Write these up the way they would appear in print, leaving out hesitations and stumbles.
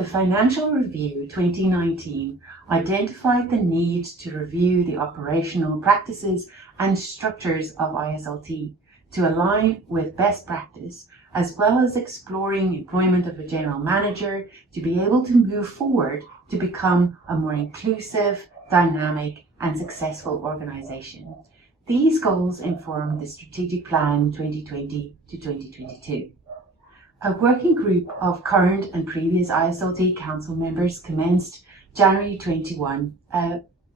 The Financial Review 2019 identified the need to review the operational practices and structures of IASLT to align with best practice, as well as exploring employment of a general manager to be able to move forward to become a more inclusive, dynamic and successful organisation. These goals inform the Strategic Plan 2020 to 2022. A working group of current and previous IASLT Council members commenced January 21,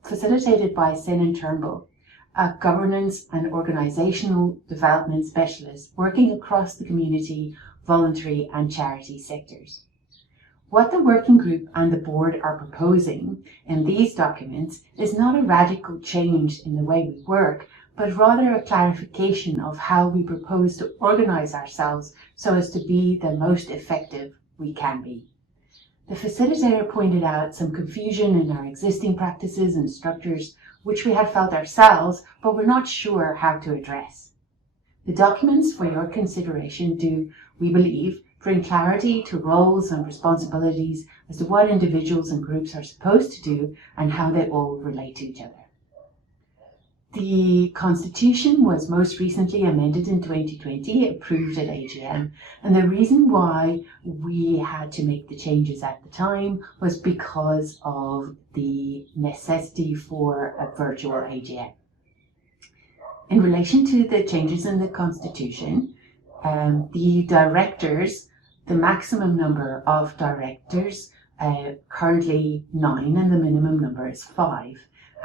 facilitated by Senan Turnbull, a governance and organisational development specialist working across the community, voluntary and charity sectors. What the working group and the board are proposing in these documents is not a radical change in the way we work, but rather a clarification of how we propose to organise ourselves so as to be the most effective we can be. The facilitator pointed out some confusion in our existing practices and structures, which we had felt ourselves, but were not sure how to address. The documents for your consideration do, we believe, bring clarity to roles and responsibilities as to what individuals and groups are supposed to do and how they all relate to each other. The Constitution was most recently amended in 2020, approved at AGM, and the reason why we had to make the changes at the time was because of the necessity for a virtual AGM. In relation to the changes in the Constitution, the maximum number of directors, currently 9 and the minimum number is 5.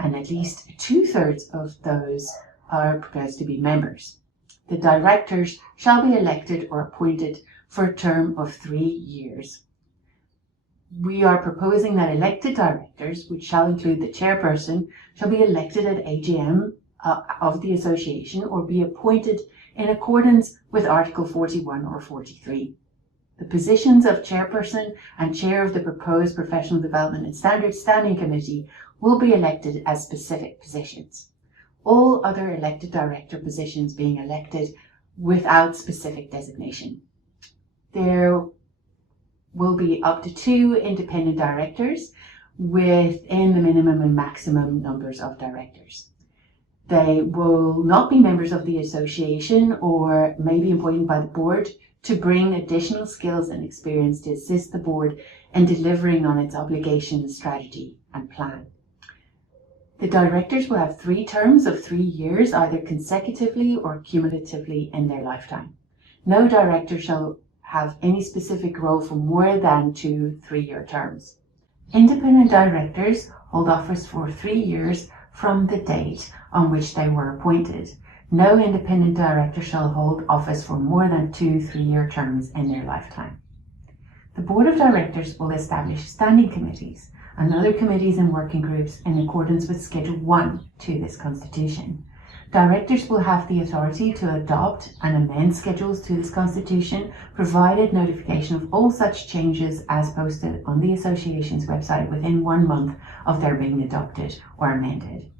And at least 2/3 of those are proposed to be members. The directors shall be elected or appointed for a term of 3 years. We are proposing that elected directors, which shall include the chairperson, shall be elected at AGM of the association or be appointed in accordance with Article 41 or 43. The positions of chairperson and chair of the proposed Professional Development and Standards Standing Committee will be elected as specific positions. All other elected director positions being elected without specific designation. There will be up to 2 independent directors within the minimum and maximum numbers of directors. They will not be members of the association or may be appointed by the board to bring additional skills and experience to assist the board in delivering on its obligations, strategy and plan. The directors will have 3 terms of 3 years, either consecutively or cumulatively in their lifetime. No director shall have any specific role for more than 2 3-year terms. Independent directors hold office for 3 years from the date on which they were appointed. No independent director shall hold office for more than 2 3-year terms in their lifetime. The Board of Directors will establish standing committees and other committees and working groups in accordance with Schedule 1 to this Constitution. Directors will have the authority to adopt and amend schedules to this Constitution, provided notification of all such changes as posted on the Association's website within 1 month of their being adopted or amended.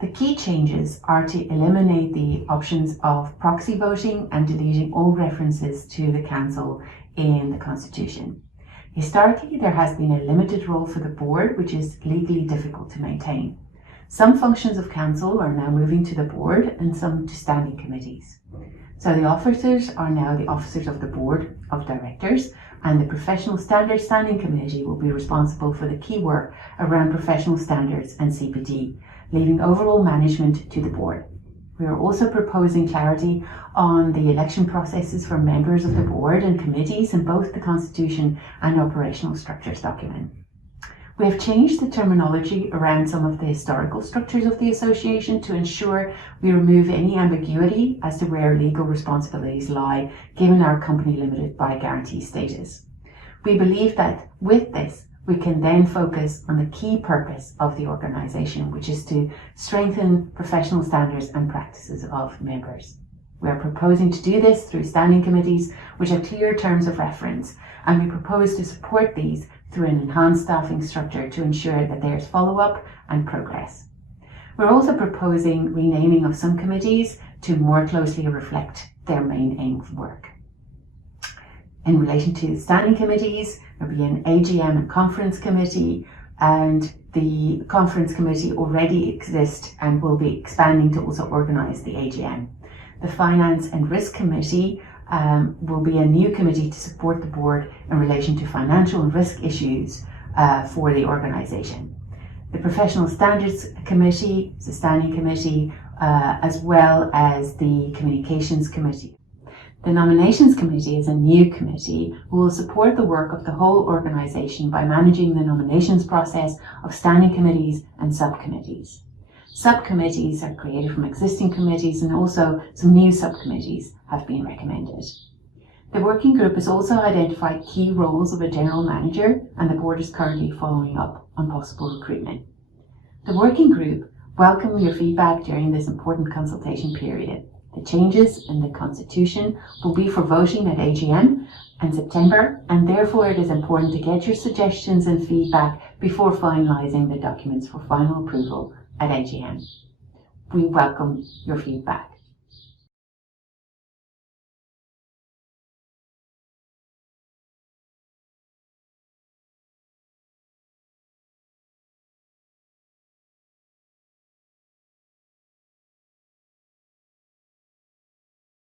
The key changes are to eliminate the options of proxy voting and deleting all references to the Council in the Constitution. Historically, there has been a limited role for the board, which is legally difficult to maintain. Some functions of council are now moving to the board and some to standing committees. So the officers are now the officers of the board of directors, and the Professional Standards Standing Committee will be responsible for the key work around professional standards and CPD, leaving overall management to the board. We are also proposing clarity on the election processes for members of the board and committees in both the Constitution and Operational Structures document. We have changed the terminology around some of the historical structures of the association to ensure we remove any ambiguity as to where legal responsibilities lie, given our company limited by guarantee status. We believe that with this, we can then focus on the key purpose of the organisation, which is to strengthen professional standards and practices of members. We are proposing to do this through standing committees, which have clear terms of reference, and we propose to support these through an enhanced staffing structure to ensure that there is follow-up and progress. We're also proposing renaming of some committees to more closely reflect their main aim of work. In relation to the standing committees, there'll be an AGM and conference committee, and the conference committee already exists and will be expanding to also organise the AGM. The Finance and Risk Committee will be a new committee to support the board in relation to financial and risk issues for the organisation. The Professional Standards Committee is a standing committee, as well as the Communications Committee. The Nominations Committee is a new committee who will support the work of the whole organisation by managing the nominations process of standing committees and subcommittees. Subcommittees are created from existing committees, and also some new subcommittees have been recommended. The working group has also identified key roles of a general manager, and the board is currently following up on possible recruitment. The working group welcome your feedback during this important consultation period. The changes in the Constitution will be for voting at AGM in September, and therefore it is important to get your suggestions and feedback before finalising the documents for final approval at AGM. We welcome your feedback.